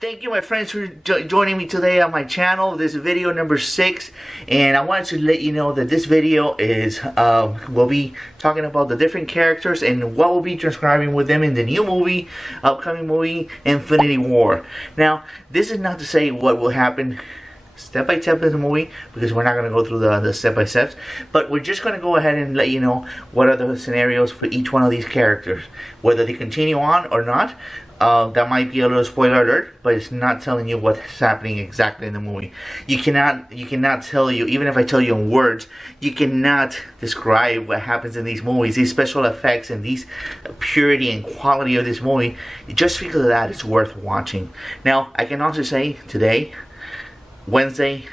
Thank you, my friends, for joining me today on my channel. This is video number 6, and I wanted to let you know that this video is we'll be talking about the different characters and what we'll be transcribing with them in the new movie, upcoming movie, Infinity War. Now, this is not to say what will happen step by step in the movie, because we're not going to go through the step by steps, but we're just going to go ahead and let you know what are the scenarios for each one of these characters, whether they continue on or not. That might be a little spoiler alert, but it's not telling you what's happening exactly in the movie. You cannot tell you, even if I tell you in words, you cannot describe what happens in these movies, these special effects and these purity and quality of this movie. Just because of that, it's worth watching. Now, I can also say today, Wednesday,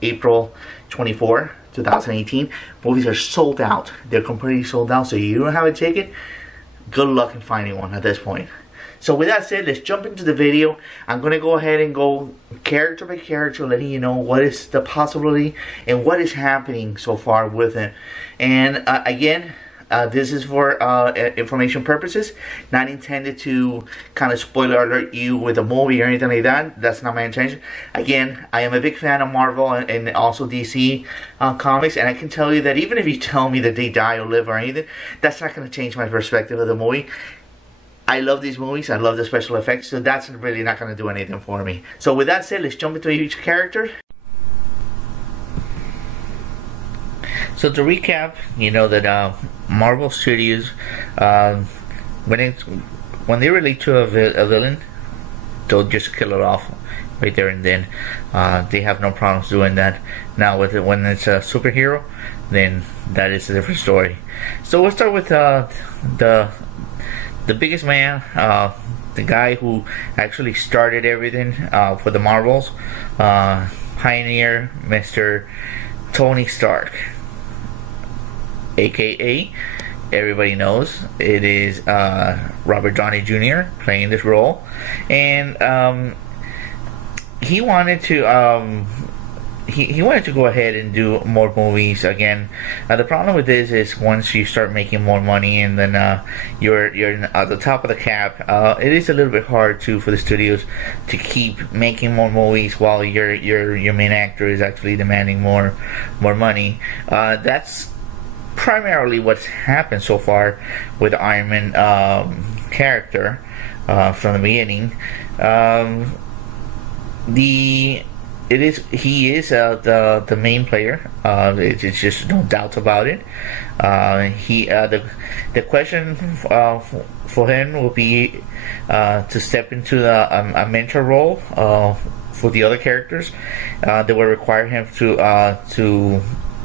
April 24, 2018, movies are sold out. They're completely sold out, so you don't have a ticket, good luck in finding one at this point. So with that said, let's jump into the video. I'm going to go ahead and go character by character, letting you know what is the possibility and what is happening so far with him. And again, this is for information purposes, not intended to kind of spoiler alert you with a movie or anything like that. That's not my intention. Again, I am a big fan of Marvel and also DC comics, and I can tell you that even if you tell me that they die or live or anything, that's not going to change my perspective of the movie. I love these movies, I love the special effects, so that's really not going to do anything for me. So with that said, let's jump into each character. So to recap, you know that Marvel Studios, when they relate to a villain, they'll just kill it off right there and then. They have no problems doing that. Now when it's a superhero, then that is a different story. So we'll start with the biggest man, the guy who actually started everything for the Marvels, pioneer, Mr. Tony Stark, aka everybody knows it is Robert Downey Jr. playing this role, and he wanted to he wanted to go ahead and do more movies again. The problem with this is once you start making more money and then you're at the top of the cap, it is a little bit hard for the studios to keep making more movies while your main actor is actually demanding more money. That's primarily what's happened so far with the Iron Man character from the beginning. He is the main player. It's just no doubt about it. The question for him will be to step into a mentor role for the other characters. That will require him to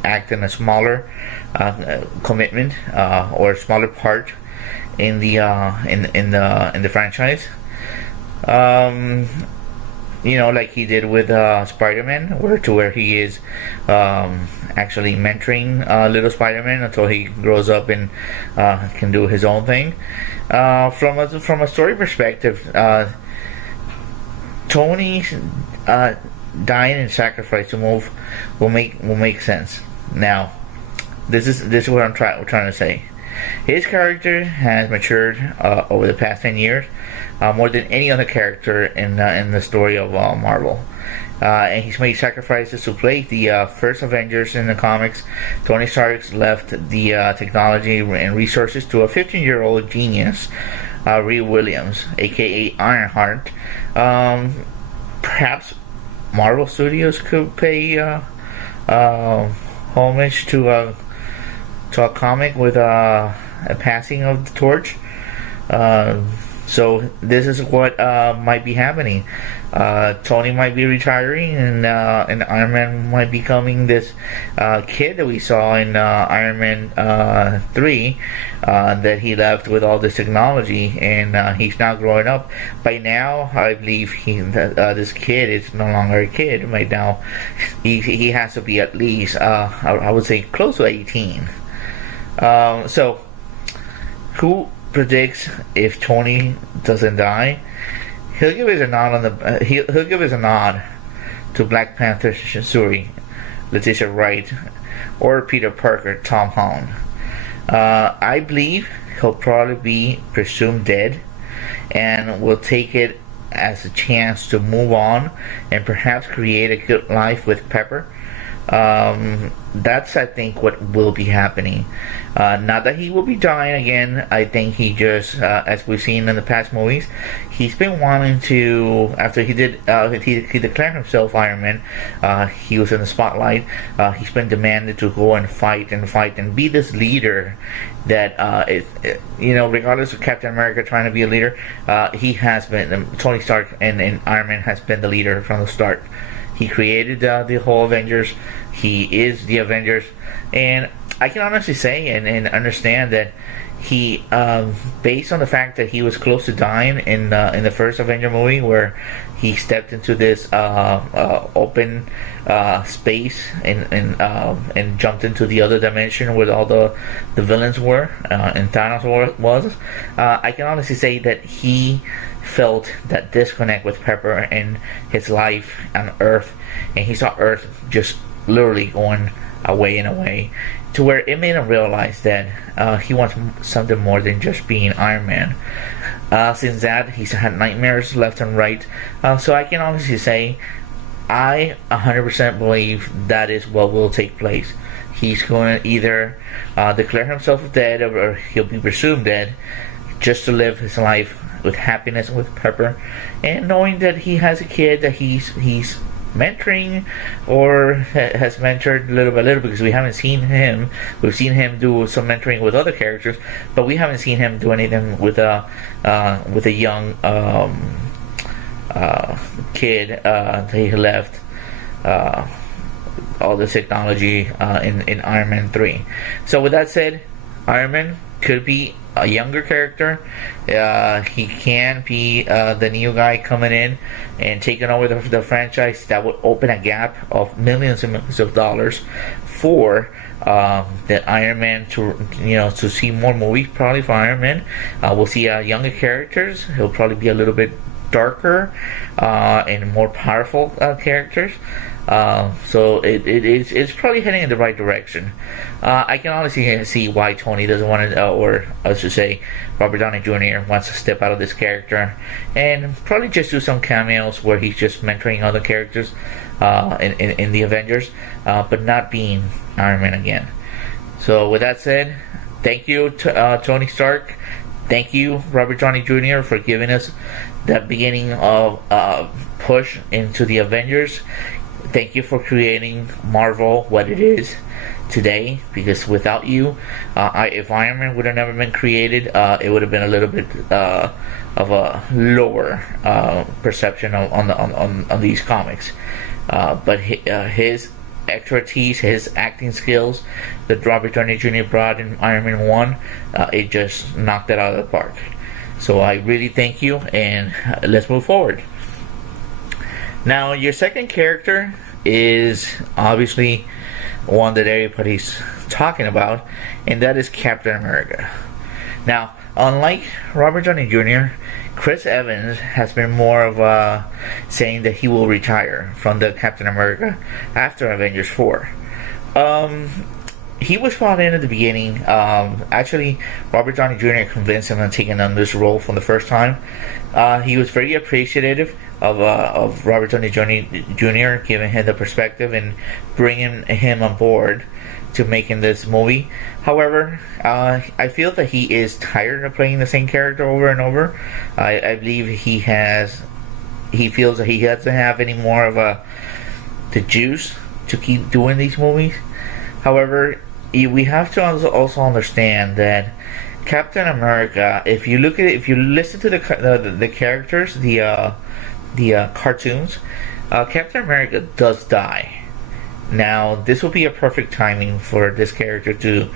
act in a smaller commitment or a smaller part in the franchise. You know, like he did with Spider-Man, where he is actually mentoring little Spider-Man until he grows up and can do his own thing. From a story perspective, Tony dying and sacrifice to move will make sense. Now, this is what I'm trying to say. His character has matured over the past 10 years, more than any other character in the story of Marvel. And he's made sacrifices to play the first Avengers in the comics. Tony Stark left the technology and resources to a 15-year-old genius, Reed Williams, aka Ironheart. Perhaps Marvel Studios could pay homage to a comic with a passing of the torch. So this is what might be happening. Tony might be retiring, and Iron Man might be becoming this kid that we saw in Iron Man 3, that he left with all this technology, and he's now growing up. By now, I believe this kid is no longer a kid. Right now, he has to be at least, I would say, close to 18. So, who predicts if Tony doesn't die? He'll give us a nod on he'll give us a nod to Black Panther Shuri, Letitia Wright, or Peter Parker, Tom Holland. I believe he'll probably be presumed dead, and we'll take it as a chance to move on and perhaps create a good life with Pepper. That's, I think, what will be happening. Not that he will be dying again. I think he just, as we've seen in the past movies, he's been wanting to, after he did, he declared himself Iron Man, he was in the spotlight, he's been demanded to go and fight and be this leader that, you know, regardless of Captain America trying to be a leader, he has been, Tony Stark and Iron Man has been the leader from the start. He created the whole Avengers. He is the Avengers, and I can honestly say and understand that he, based on the fact that he was close to dying in the first Avenger movie, where he stepped into this open space and jumped into the other dimension where all the villains were, and Thanos was. I can honestly say that he felt that disconnect with Pepper and his life on Earth, and he saw Earth just literally going away and away, to where it made him realize that he wants something more than just being Iron Man. Since that, he's had nightmares left and right. So I can honestly say, I 100% believe that is what will take place. He's going to either declare himself dead, or he'll be presumed dead, just to live his life with happiness with Pepper, and knowing that he has a kid that he's mentoring, or has mentored little by little, because we haven't seen him. We've seen him do some mentoring with other characters, but we haven't seen him do anything with a young kid that he left all this technology in Iron Man 3. So with that said, Iron Man could be a younger character. He can be the new guy coming in and taking over the franchise. That would open a gap of millions and millions of dollars for the Iron Man to see more movies probably for Iron Man. We'll see younger characters. He'll probably be a little bit darker and more powerful characters. So it's probably heading in the right direction. I can honestly see why Tony doesn't want to, or I should say, Robert Downey Jr. wants to step out of this character and probably just do some cameos where he's just mentoring other characters in the Avengers, but not being Iron Man again. So with that said, thank you to Tony Stark. Thank you, Robert Downey Jr., for giving us that beginning of push into the Avengers. Thank you for creating Marvel what it is today, because without you, if Iron Man would have never been created, it would have been a little bit of a lower perception on these comics. But his expertise, his acting skills that Robert Downey Jr. brought in Iron Man 1, it just knocked it out of the park. So I really thank you, and let's move forward. Now, your second character is obviously one that everybody's talking about, and that is Captain America. Now, unlike Robert Downey Jr., Chris Evans has been more of saying that he will retire from the Captain America after Avengers 4. He was brought in at the beginning. Actually, Robert Downey Jr. convinced him on taking on this role for the first time. He was very appreciative of Robert Downey Jr. giving him the perspective and bringing him on board to making this movie. However, I feel that he is tired of playing the same character over and over. I believe he feels that he doesn't have any more of the juice to keep doing these movies. However, we have to also understand that Captain America, if you listen to the characters, the cartoons, Captain America does die. Now, this will be a perfect timing for this character to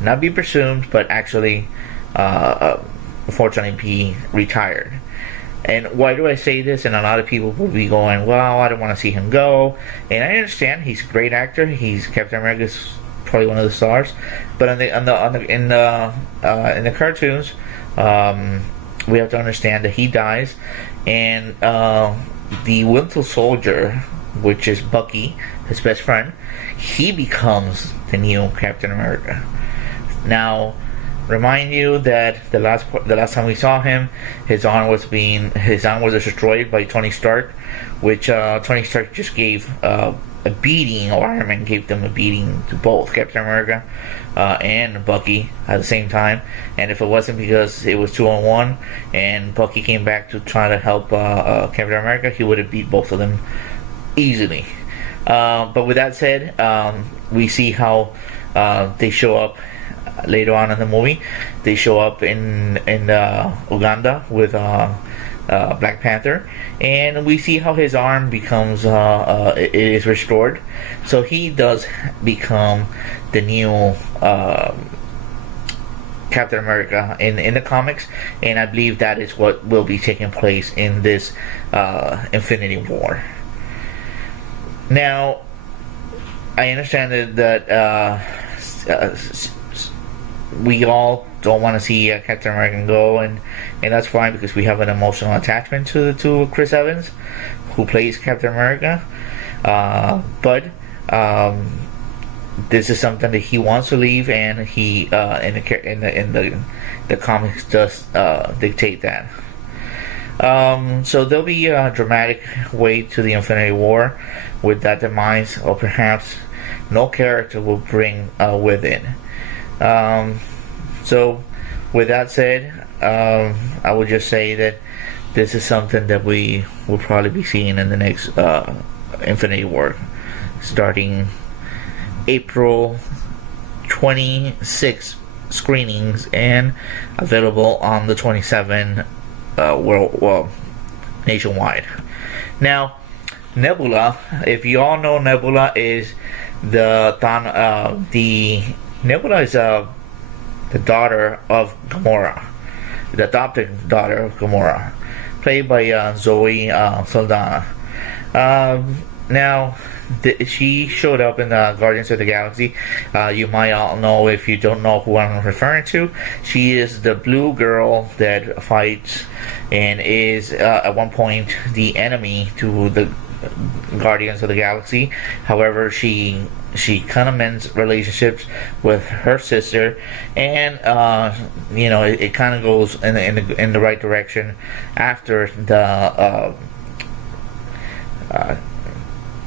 not be presumed, but actually, unfortunately, be retired. And why do I say this? And a lot of people will be going, "Well, I don't want to see him go." And I understand he's a great actor. Captain America's probably one of the stars. But in the cartoons, we have to understand that he dies, and the Winter Soldier, which is Bucky, his best friend, he becomes the new Captain America. Now, remind you that the last time we saw him, his arm was destroyed by Tony Stark, which Tony Stark just gave a beating, or Iron Man gave them a beating to both Captain America and Bucky at the same time. And if it wasn't because it was 2-on-1 and Bucky came back to try to help Captain America, he would have beat both of them easily. But with that said, we see how they show up later on in the movie. They show up in Uganda with Black Panther, and we see how his arm becomes is restored. So he does become the new Captain America in the comics, and I believe that is what will be taking place in this Infinity War. Now, I understand that we all don't want to see Captain America go, and that's fine, because we have an emotional attachment to Chris Evans, who plays Captain America. But this is something that he wants to leave, and he in the comics does dictate that. So there'll be a dramatic way to the Infinity War with that demise, or perhaps no character will bring with it. So with that said, I would just say that this is something that we will probably be seeing in the next Infinity War, starting April 26 screenings and available on the 27 nationwide. Now, Nebula, if you all know, Nebula is Nebula is the daughter of Gamora, the adopted daughter of Gamora, played by Zoe Saldana. Now, she showed up in Guardians of the Galaxy. You might all know, if you don't know who I'm referring to, she is the blue girl that fights and is at one point the enemy to the Guardians of the Galaxy. However, she kind of mends relationships with her sister, and it kind of goes in the right direction after the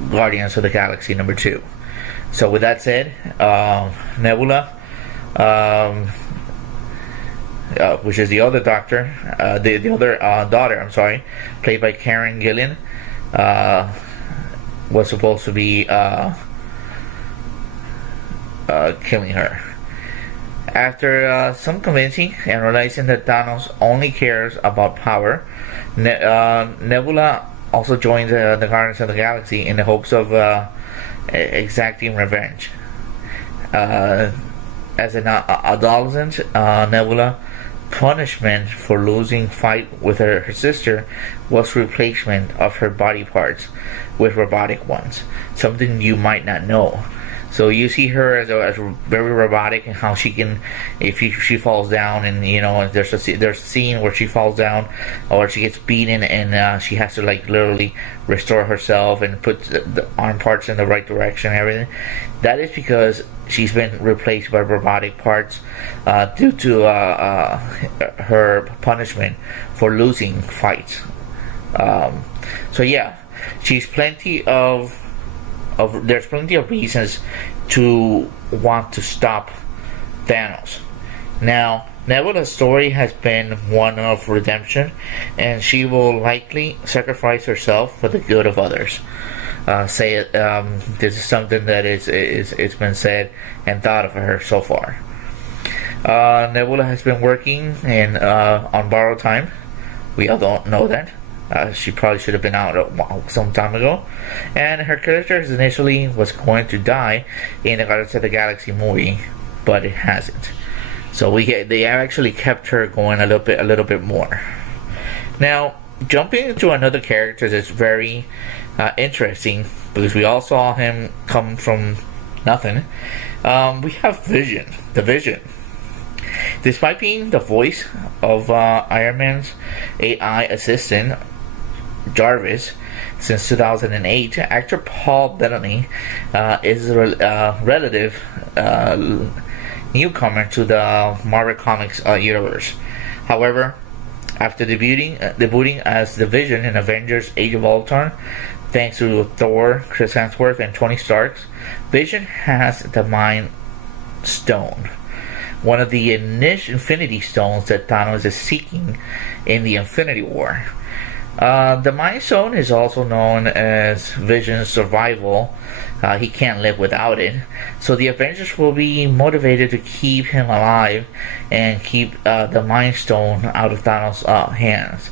Guardians of the Galaxy #2. So with that said, Nebula, which is the other doctor, the other daughter, I'm sorry, played by Karen Gillan, was supposed to be killing her. After some convincing and realizing that Thanos only cares about power, Nebula also joined the Guardians of the Galaxy in the hopes of exacting revenge. As an adolescent, Nebula punishment for losing fight with her sister was replacement of her body parts with robotic ones, something you might not know. So you see her as very robotic, and how she can, if she falls down, and there's a scene where she falls down or she gets beaten, and she has to literally restore herself and put the arm parts in the right direction and everything. That is because she's been replaced by robotic parts due to her punishment for losing fights. So yeah, there's plenty of reasons to want to stop Thanos. Now, Nebula's story has been one of redemption, and she will likely sacrifice herself for the good of others. This is something that it's been said and thought of her so far. Nebula has been working on borrowed time. We all don't know that. She probably should have been out some time ago. And her character initially was going to die in the Guardians of the Galaxy movie, but it hasn't. So they actually kept her going a little bit more. Now, jumping into another character that's very interesting, because we all saw him come from nothing. We have Vision, the Vision. Despite being the voice of Iron Man's AI assistant, Jarvis, since 2008, actor Paul Bettany is a relative newcomer to the Marvel Comics universe. However, after debuting as the Vision in Avengers Age of Ultron, thanks to Thor, Chris Hemsworth, and Tony Stark, Vision has the Mind Stone, one of the Infinity Stones that Thanos is seeking in the Infinity War. The Mind Stone is also known as Vision's survival. He can't live without it. So the Avengers will be motivated to keep him alive and keep the Mind Stone out of Thanos' hands.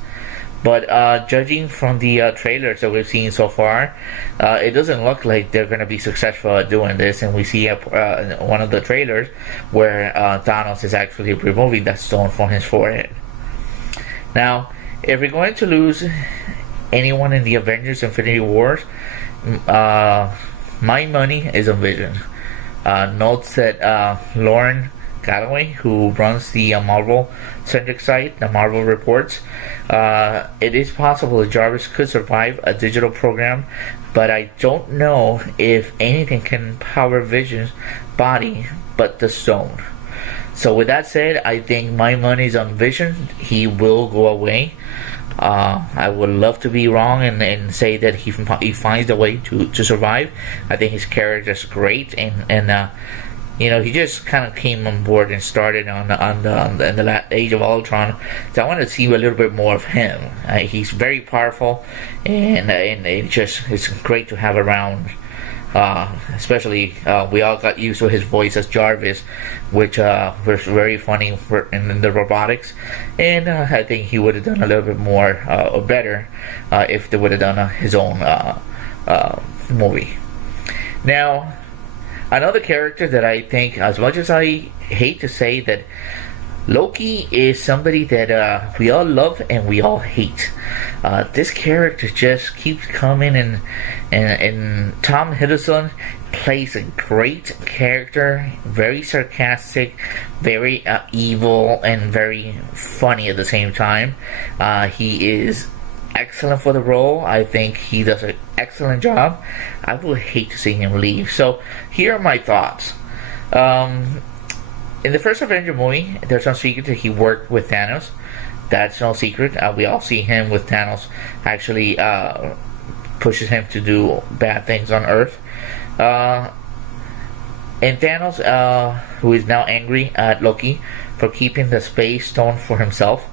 But judging from the trailers that we've seen so far, it doesn't look like they're going to be successful at doing this. And we see one of the trailers where Thanos is actually removing that stone from his forehead. Now, if we're going to lose anyone in the Avengers Infinity Wars, my money is on Vision. Notes that Lauren Galloway, who runs the Marvel-centric site, the Marvel Reports, it is possible that Jarvis could survive a digital program, but I don't know if anything can power Vision's body but the stone. So with that said, I think my money's on Vision. He will go away. I would love to be wrong and say that he finds a way to survive. I think his character is great, and you know, he just kind of came on board and started in the Age of Ultron. So I want to see a little bit more of him. He's very powerful, and it's great to have around. Especially we all got used to his voice as Jarvis, which was very funny in the robotics, and I think he would have done a little bit more or better if they would have done his own movie. Now, another character that I think, as much as I hate to say that, Loki is somebody that we all love and we all hate. This character just keeps coming, and Tom Hiddleston plays a great character, very sarcastic, very evil, and very funny at the same time. He is excellent for the role. I think he does an excellent job. I would hate to see him leave. So here are my thoughts. In the first Avenger movie, there's no secret that he worked with Thanos. That's no secret. We all see him with Thanos actually pushes him to do bad things on Earth. And Thanos, who is now angry at Loki for keeping the Space Stone for himself,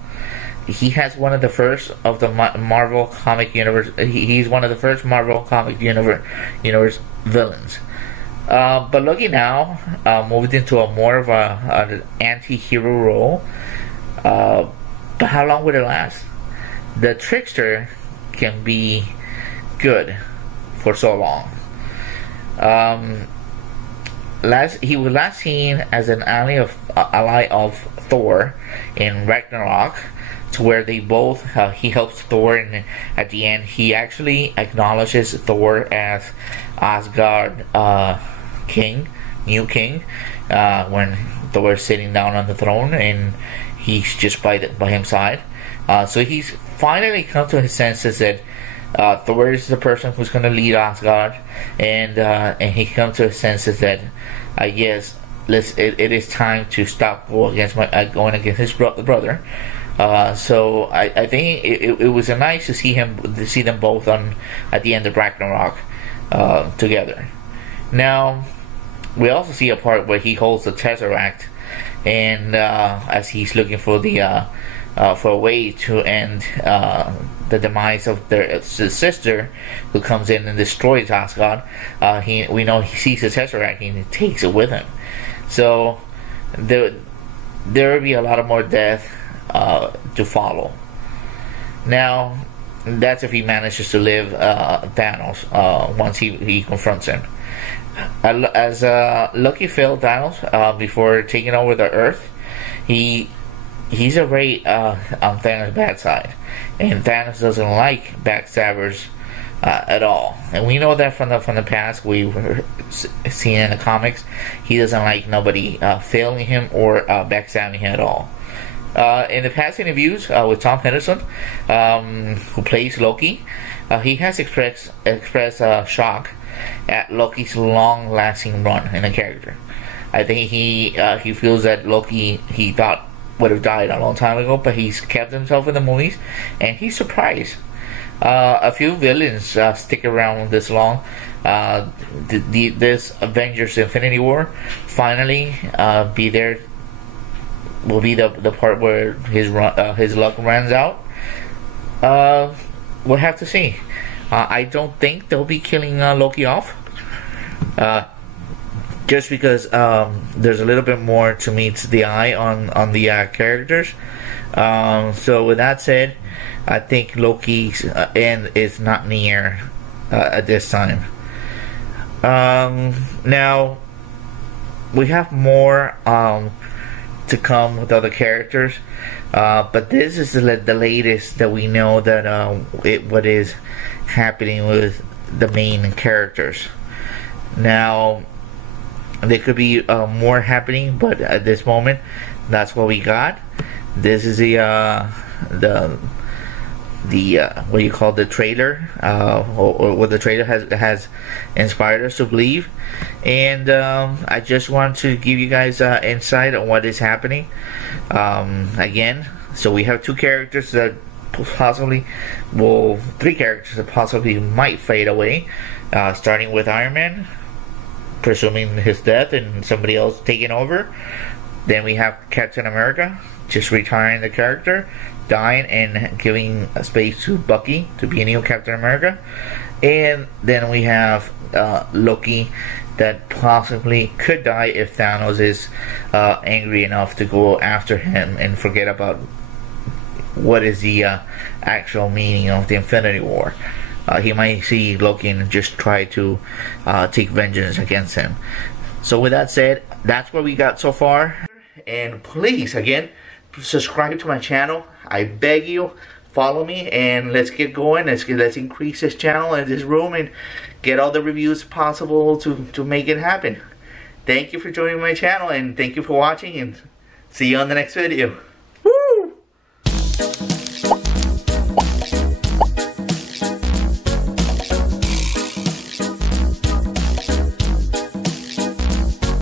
he has one of the first of the Marvel comic universe. He's one of the first Marvel comic universe villains. But Loki now moved into a more of an anti-hero role. But how long would it last? The trickster can be good for so long. He was last seen as an ally of Thor in Ragnarok, to where they both he helps Thor, and at the end he actually acknowledges Thor as Asgard new king, when Thor is sitting down on the throne and he's just by his side. So he's finally come to his senses that Thor is the person who's going to lead Asgard, and he comes to his senses that yes, it is time to stop going against his brother. So I think it was nice to see them both at the end of Ragnarok together. Now, we also see a part where he holds the Tesseract, and as he's looking for for a way to end the demise of their sister, who comes in and destroys Asgard. We know he sees the Tesseract and he takes it with him. So there will be a lot of more death to follow. Now, that's if he manages to live Thanos once he confronts him. As Loki failed Thanos before taking over the Earth, he's a very on Thanos' bad side, and Thanos doesn't like backstabbers at all. And we know that from the past. We were seeing in the comics, he doesn't like nobody failing him or backstabbing him at all. In the past interviews with Tom Hiddleston, who plays Loki, he has expressed shock at Loki's long-lasting run in the character. I think he feels that Loki, he thought, would have died a long time ago, but he's kept himself in the movies, and he's surprised. A few villains stick around this long. This Avengers Infinity War finally will be the part where his luck runs out. We'll have to see. I don't think they'll be killing Loki off, just because there's a little bit more to meet the eye on the characters. So with that said, I think Loki's end is not near at this time. Now we have more to come with other characters, but this is the latest that we know that what is happening with the main characters. Now there could be more happening, but at this moment, that's what we got. This is the what you call the trailer, or what the trailer has inspired us to believe. And I just want to give you guys insight on what is happening. Again, so we have two characters that possibly, well, three characters that possibly might fade away, starting with Iron Man, presuming his death and somebody else taking over. Then we have Captain America, just retiring the character, dying and giving space to Bucky to be a new Captain America. And then we have Loki, that possibly could die if Thanos is angry enough to go after him and forget about what is the actual meaning of the Infinity War. He might see Loki and just try to take vengeance against him. So with that said, that's what we got so far. And please, again, subscribe to my channel. I beg you, follow me, and let's get going. Let's increase this channel and this room and get all the reviews possible to make it happen. Thank you for joining my channel, and thank you for watching, and see you on the next video.